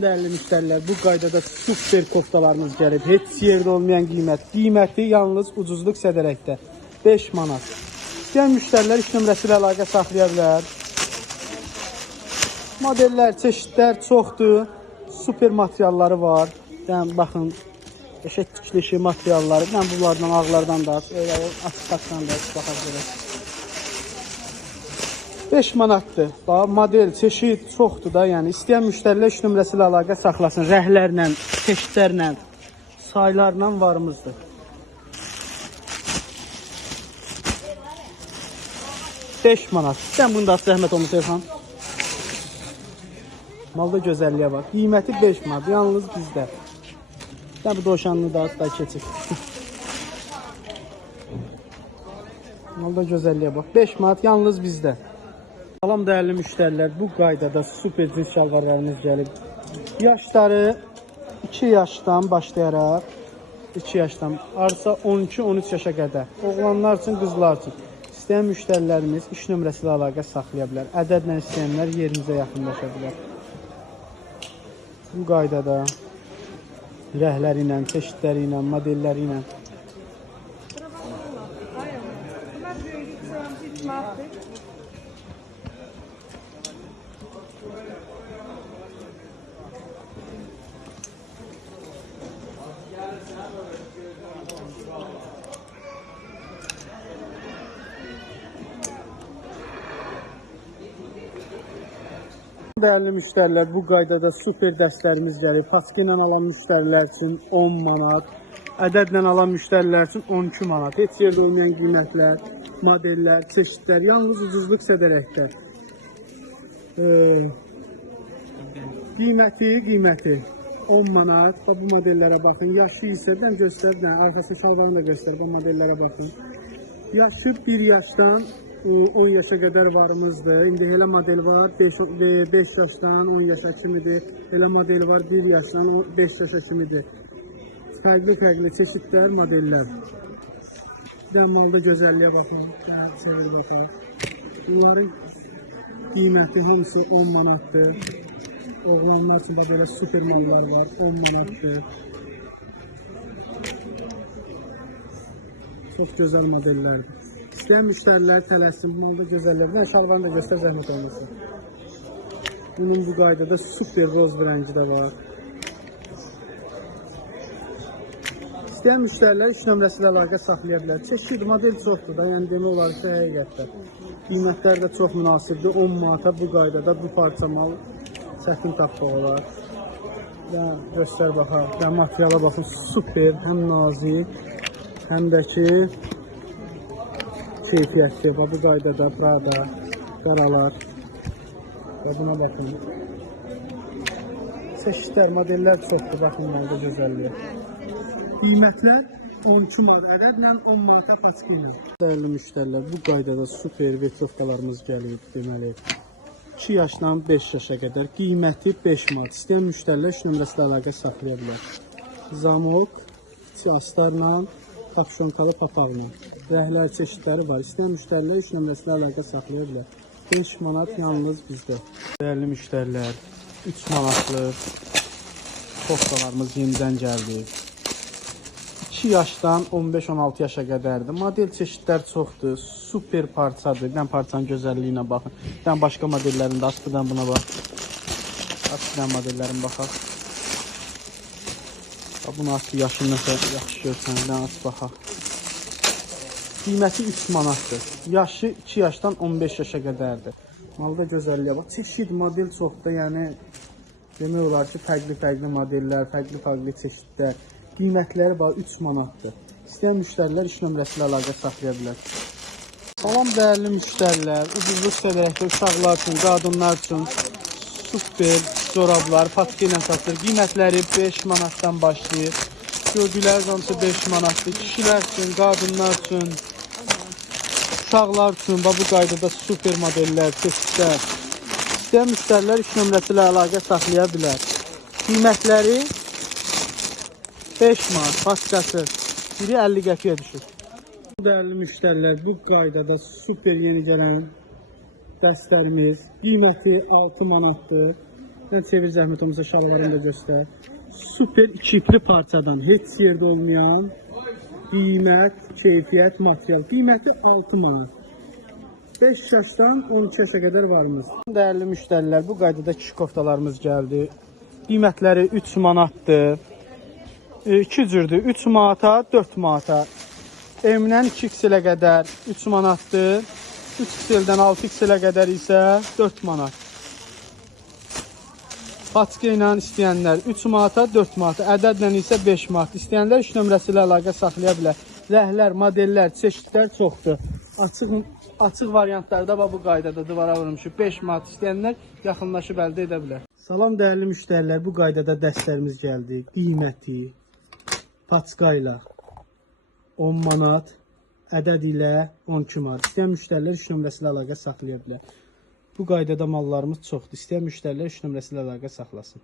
Değerli müşteriler, bu qaydada super koftalarımız gəlib. Heç yerdə olmayan qiymət. Qiyməti yalnız ucuzluq sədərəkdə. 5 manat. İstəyən müştərilər iş nömrəsi ilə əlaqə saxlaya bilər. Modellər, çeşidlər çoxdur. Super materialları var. Yəni baxın, eşək tikilişi materialları. Yəni bunlardan, ağlardan da, açıq taxtan da baxa bilərsiniz. 5 manatdır. Bax, model, çeşid çoxdur da, yəni istəyən müştərilər iş nömrəsi ilə əlaqə saxlasın. Rəhlərlə, çeşidlərlə, saylarla varımızdır. Beş manat. Sən bunu da zəhmət olmuş Elxan. Malda gözəlliyə bax. Qiyməti 5 manat, yalnız bizdə. Sən bu dovşanını da keçir. Malda gözəlliyə bax. 5 manat, yalnız bizdə. Salam değerli müşteriler, bu qaydada super cins şalvarlarımız gəlib. Yaşları 2 yaşdan başlayaraq 2 yaşdan arsa 12-13 yaşa qədər. Oğlanlar üçün, qızlar üçün. İstəyən müştərilərimiz iş nömrəsi ilə əlaqə saxlaya bilər. Ədədlə istəyənlər yerinizə yaxınlaşa bilər. Bu qaydada rəhləri ilə, çeşidləri ilə, modelləri ilə. Değerli müşteriler, bu qaydada super dərslərimiz gəlir. Paska ilə alan müştərilər üçün 10 manat, ədədlə alan müştərilər üçün 12 manat. Heç yerdə olmayan qiymətlər, modellər, çeşidlər, yalnız ucuzluq sədərəkdə. Qiyməti 10 manat. Bu modellərə baxın. Yaşı isə göstərib, arxası şalvarını da göstərib. Bu modellərə baxın. Yaşı 1 yaşdan 10 yaşa qədər varımızdır. İndi elə model var 5 yaşdan 10 yaşa kimidir. Elə model var 1 yaşdan 5 yaşa kimidir. Fərqli çeşidlər, modellər. Malda gözəlliyə baxın. Çevir baxın. Bunların qiyməti hamısı 10 manatdır. Oğlanlar üçün belə super mallar var. 10 manatdır. Çox gözəl modellərdir. İstəyən müştərilər tələsin, malda gözəllərdən şalvarını da göstər, zəhmət olmasın. Bunun bu qaydada super roz rəngi də var. İstəyən müştərilər iş nömrəsi ilə əlaqə saxlaya bilər. Çeşid, model çoxdur da, yəni demək olar ki, həqiqətdə. Qiymətlər də çox münasibdir. 10 manata bu qaydada bu parça mal çətin tapmaq olar. Göstər baxaq, materiala baxın, super, həm nazik, həm də ki keyfiyyətli. Bu qaydada Prada, qaralar. Buna bakın. Çeşidlər, modellər çoxdur. Baxın, malda gözəlliyə. Qiymətlər 12 manat ədədlə 10 manata paçka ilə. Dəyərli müştərilər, bu qaydada super vetrovkalarımız gəlib, deməli. 2 yaşdan 5 yaşa qədər. Qiyməti 5 manat. İstəyən müştərilər iş nömrəsi ilə əlaqə saxlaya bilər. Zamok, astarla, kapşonkalı papaqla. Rəhlər çeşidləri var. İstəyən müştərilər iş nömrəsi ilə əlaqə saxlaya bilər. 5 manat yalnız bizdə. Dəyərli müştərilər, 3 manatlıq koftalarımız yenidən gəldi. 2 yaşdan 15-16 yaşa qədərdir. Model çeşidlər çoxdur. Super parçadır. Bir parçanın gözəlliyinə baxın. Bir başqa modellərində astıdan buna bax. Astıdan modellərin baxaq. Bunu aslı yaşını yaxşı görsən, aç baxaq. Qiyməti 3 manatdır. Yaşı 2 yaşdan 15 yaşa qədərdir. Malda gözəlliyə bax. Çeşid, model çoxdur. Yəni demək olar ki, fərqli modellər, fərqli çeşidlər. Qiymətləri bax 3 manatdır. İstəyən müştərilər iş nömrəsi ilə əlaqə saxlaya bilər. Salam dəyərli müştərilər, ucuzluq sədərəkdə uşaqlar üçün, qadınlar üçün super corablar, patka ilə satılır. Qiymətləri 5 manatdan başlayır. Gördükləriniz hamısı 5 manatdır. Kişilər üçün, qadınlar üçün, uşaqlar üçün bu qaydada super modellər, çeşidlər. İstəyən müştərilər iş nömrəsi ilə əlaqə saxlaya bilər. Qiymətləri 5 manat, paskası. Biri 50 qəpiyə düşür. Dəyərli müştərilər, bu qaydada super yeni gələn dəstlərimiz. Qiyməti 6 manatdır. Mən çevir zəhmət olmasa şalvarını da göstər. Super ikipli parçadan heç yerdə olmayan qiymət, keyfiyyət, material. Qiyməti 6 manat. 5 yaşdan 12 yaşa qədər varımız. Dəyərli müştərilər, bu qaydada kişi koftalarımız gəldi. Qiymətləri 3 manatdır. 2 cürdür. 3 manata, 4 manata. M-dən 2x-ilə qədər 3 manatdır. 3x-dən 6x-ilə qədər isə 4 manat. Paçka ilə istəyənlər 3 manata, 4 manata, ədədlə isə 5 manat. İstəyənlər 3 nömrəsi ilə əlaqə saxlaya bilər. Rəhlər, modellər, çeşidlər çoxdur. Açıq variantlarda bu qaydada divara vurmuşuq. 5 manat istəyənlər yaxınlaşıb əldə edə bilər. Salam dəyərli müştərilər, bu qaydada dəstlərimiz gəldi. Qiyməti paçka ilə 10 manat, ədəd ilə 12 manat. İstəyən müştərilər 3 nömrəsi ilə əlaqə saxlaya bilər. Bu qaydada mallarımız çoxdur. İstəyən müştərilər 3 nömrəsi ilə əlaqə saxlasın.